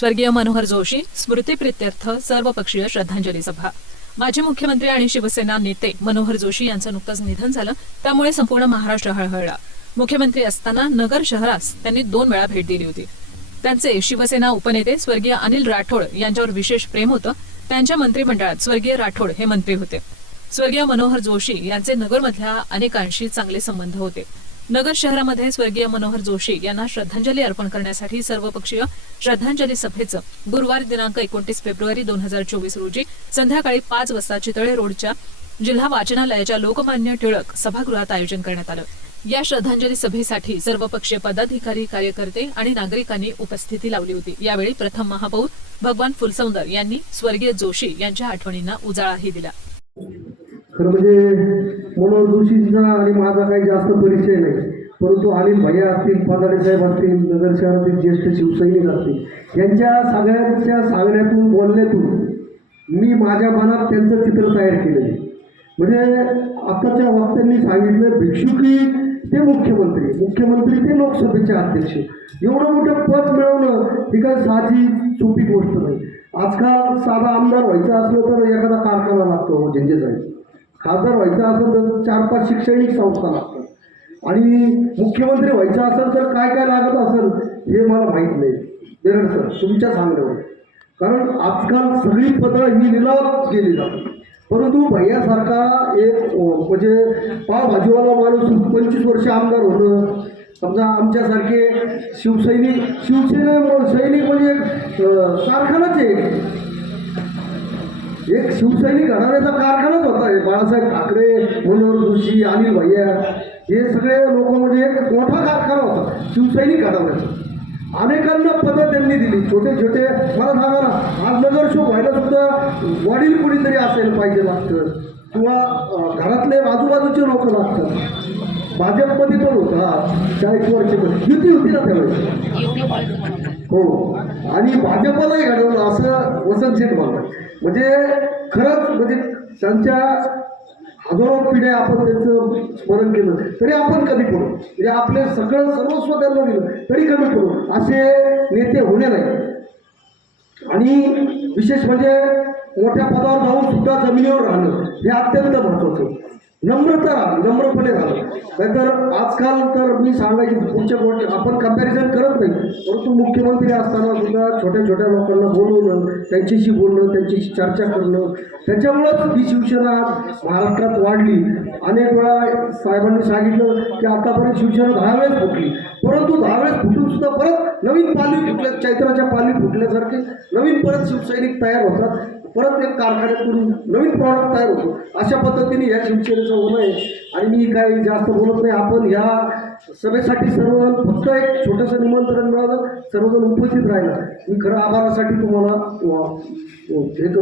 स्वर्गीय मनोहर जोशी स्मृतिप्रित्यर्थ सर्वपक्षीय श्रद्धांजली सभा। माजी मुख्यमंत्री आणि शिवसेना नेते मनोहर जोशी यांचं नुकतंच निधन झालं, त्यामुळे संपूर्ण महाराष्ट्र हळहळला। मुख्यमंत्री असताना नगर शहरास त्यांनी 2 वेळा भेट दिली होती। त्यांचे शिवसेना उपनेते स्वर्गीय अनिल राठोड यांच्यावर विशेष प्रेम होतं। त्यांच्या मंत्रिमंडळात स्वर्गीय राठोड हे मंत्री होते। स्वर्गीय मनोहर जोशी यांचे नगरमधल्या अनेकांशी चांगले संबंध होते। नगर शहरामध्ये स्वर्गीय मनोहर जोशी यांना श्रद्धांजली अर्पण करण्यासाठी सर्वपक्षीय श्रद्धांजली सभेचं गुरुवार दिनांक 29 फेब्रुवारी 2024 रोजी संध्याकाळी 5 वाजता चितळे रोडच्या जिल्हा वाचनालयाच्या लोकमान्य टिळक सभागृहात आयोजन करण्यात आलं। या श्रद्धांजली सभेसाठी सर्वपक्षीय पदाधिकारी, कार्यकर्ते आणि नागरिकांनी उपस्थिती लावली होती। यावेळी प्रथम महापौर भगवान फुलसौंदर यांनी स्वर्गीय जोशी यांच्या आठवणींना उजाळाही दिला। खरं म्हणजे मनोहर जोशींचा आणि माझा काही जास्त परिचय नाही, परंतु अनिल भैया असतील, पादाडे साहेब असतील, नगर शहरातील ज्येष्ठ शिवसैनिक असतील, यांच्या सगळ्यांच्या सांगण्यातून, बोलण्यातून मी माझ्या मनात त्यांचं चित्र तयार केलं। म्हणजे आताच्या वक्त्यांनी सांगितलं, भिक्षुकी ते मुख्यमंत्री, मुख्यमंत्री ते लोकसभेचे अध्यक्ष, एवढं मोठं पद मिळवणं ही काय साधी सोपी गोष्ट नाही। आजकाल साधा आमदार व्हायचं असलं तर एखादा कारखाना लागतो, झंझेसाहेब, खासदार व्हायचं असेल तर 4-5 शैक्षणिक संस्था लागतात, आणि मुख्यमंत्री व्हायचं असेल तर काय काय लागत असेल हे मला माहीत नाही। बेरड सर, तुमच्या सांगण्यावर, कारण आजकाल सगळी पदं ही लिलावात गेली जातात, परंतु भैयासारखा एक म्हणजे पावभाजीवाला माणूस 25 वर्ष आमदार होणं, समजा आमच्यासारखे सैनिक म्हणजे कारखानाच आहे, एक शिवसैनिक घराण्याचा कारखानाच होता। बाळासाहेब ठाकरे, मनोहर जोशी, अनिल भैया हे सगळे लोक म्हणजे एक मोठा कारखाना होता शिवसैनिक घडवण्याचा। अनेकांना पदं त्यांनी दिली, छोटे छोटे। मला सांगा ना, आज नगरशोक व्हायला सुद्धा वडील कुणीतरी असेल पाहिजे लागतं, किंवा घरातले आजूबाजूचे लोक लागतात। भाजपमध्ये पण होता 40 वर्ष, युती होती ना त्यावेळेस, हो, आणि भाजपलाही घडवलं असं वसंत शेठ म्हणतात। म्हणजे खरंच म्हणजे त्यांच्या हजारो पिढ्या आपण त्यांचं स्मरण केलं तरी आपण कमी पडू, म्हणजे आपले सगळं सर्वस्व त्यांना दिलं तरी कमी पडू, असे नेते होणे नाही। आणि विशेष म्हणजे मोठ्या पदावर जाऊन सुद्धा जमिनीवर राहणं हे अत्यंत महत्त्वाचं, नम्रता राहणं, नम्रपणे राहणं। नाहीतर आजकाल तर मी सांगायची पुढच्या गोष्टी आपण कंपॅरिझन करत नाही, परंतु मुख्यमंत्री असताना सुद्धा छोट्या छोट्या लोकांना बोलवणं, त्यांच्याशी बोलणं, त्यांच्याशी चर्चा करणं, त्याच्यामुळंच ही शिवसेना महाराष्ट्रात वाढली। अनेक वेळा साहेबांनी सांगितलं की आतापर्यंत शिवसेना 10 वेळेस फुटली, परंतु 10 वेळेस फुटून सुद्धा परत नवीन पालवी फुटल्या, चैत्राच्या पालवी फुटल्यासारखे नवीन परत शिवसैनिक तयार होतात, परत एक कारखान्यातून नवीन प्रॉडक्ट तयार होतो। अशा पद्धतीने या शिवसेनेचं होणं आहे। आणि मी काही जास्त बोलत नाही। आपण ह्या सभेसाठी सर्वजण, फक्त एक छोटंसं निमंत्रण मिळालं, सर्वजण उपस्थित राहिला, मी खरं आभारासाठी तुम्हाला हे करतो।